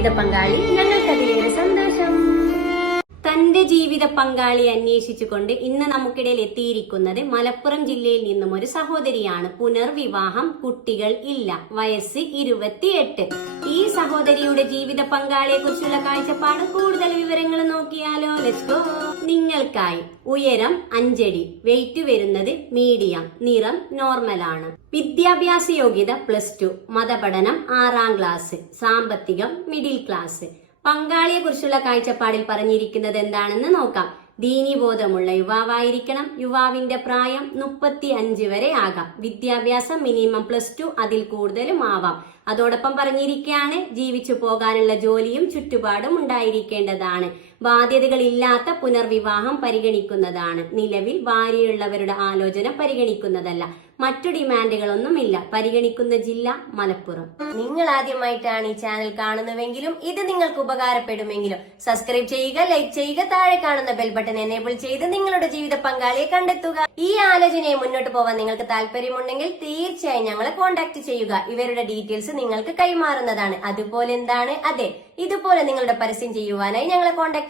ജീവിത പങ്കാളി ഞങ്ങൾക്കതിലേറെ സന്തോഷം. തന്റെ ജീവിത പങ്കാളി അന്വേഷിച്ചുകൊണ്ട് ഇന്ന് നമുക്കിടയിൽ എത്തിയിരിക്കുന്നത് മലപ്പുറം ജില്ലയിൽ നിന്നും ഒരു സഹോദരിയാണ്. പുനർവിവാഹം കുട്ടികൾ ഇല്ല. വയസ്സ് ഇരുപത്തിയെട്ട്. ഈ സഹോദരിയുടെ ജീവിത പങ്കാളിയെ കുറിച്ചുള്ള കാഴ്ചപ്പാട് കൂടുതൽ വിവരങ്ങൾ നോക്കിയാലോ. ലെറ്റ്സ് ഗോ നിങ്ങൾക്കായി ഉയരം അഞ്ചടി വെയിറ്റ് വരുന്നത് മീഡിയം നിറം നോർമൽ ആണ്. വിദ്യാഭ്യാസ യോഗ്യത പ്ലസ് ടു മതപഠനം ആറാം ക്ലാസ് സാമ്പത്തികം മിഡിൽ ക്ലാസ് പങ്കാളിയെ കുറിച്ചുള്ള കാഴ്ചപ്പാടിൽ പറഞ്ഞിരിക്കുന്നത് എന്താണെന്ന് നോക്കാം. ദീനിബോധമുള്ള യുവാവായിരിക്കണം. യുവാവിന്റെ പ്രായം മുപ്പത്തി അഞ്ച് വരെ ആകാം. വിദ്യാഭ്യാസം മിനിമം പ്ലസ് ടു അതിൽ കൂടുതലും ആവാം. അതോടൊപ്പം പറഞ്ഞിരിക്കുകയാണ് ജീവിച്ചു പോകാനുള്ള ജോലിയും ചുറ്റുപാടും ഉണ്ടായിരിക്കേണ്ടതാണ്. ബാധ്യതകളില്ലാത്ത പുനർവിവാഹം പരിഗണിക്കുന്നതാണ്. നിലവിൽ ഭാര്യയുള്ളവരുടെ ആലോചന പരിഗണിക്കുന്നതല്ല. മറ്റു ഡിമാൻഡുകളൊന്നുമില്ല. പരിഗണിക്കുന്ന ജില്ല മലപ്പുറം. നിങ്ങൾ ആദ്യമായിട്ടാണ് ഈ ചാനൽ കാണുന്നുവെങ്കിലും ഇത് നിങ്ങൾക്ക് ഉപകാരപ്പെടുമെങ്കിലും സബ്സ്ക്രൈബ് ചെയ്യുക ലൈക്ക് ചെയ്യുക താഴെ കാണുന്ന ബെൽ ബട്ടൺ എനേബിൾ ചെയ്ത് നിങ്ങളുടെ ജീവിത പങ്കാളിയെ കണ്ടെത്തുക. ഈ ആലോചനയെ മുന്നോട്ട് പോവാൻ നിങ്ങൾക്ക് താല്പര്യമുണ്ടെങ്കിൽ തീർച്ചയായും ഞങ്ങളെ കോൺടാക്ട് ചെയ്യുക. ഇവരുടെ ഡീറ്റെയിൽസ് നിങ്ങൾക്ക് കൈമാറുന്നതാണ്. അതുപോലെ എന്താണ്? അതെ ഇതുപോലെ നിങ്ങളുടെ പരസ്യം ചെയ്യുവാനായി ഞങ്ങളെ കോൺടാക്ട്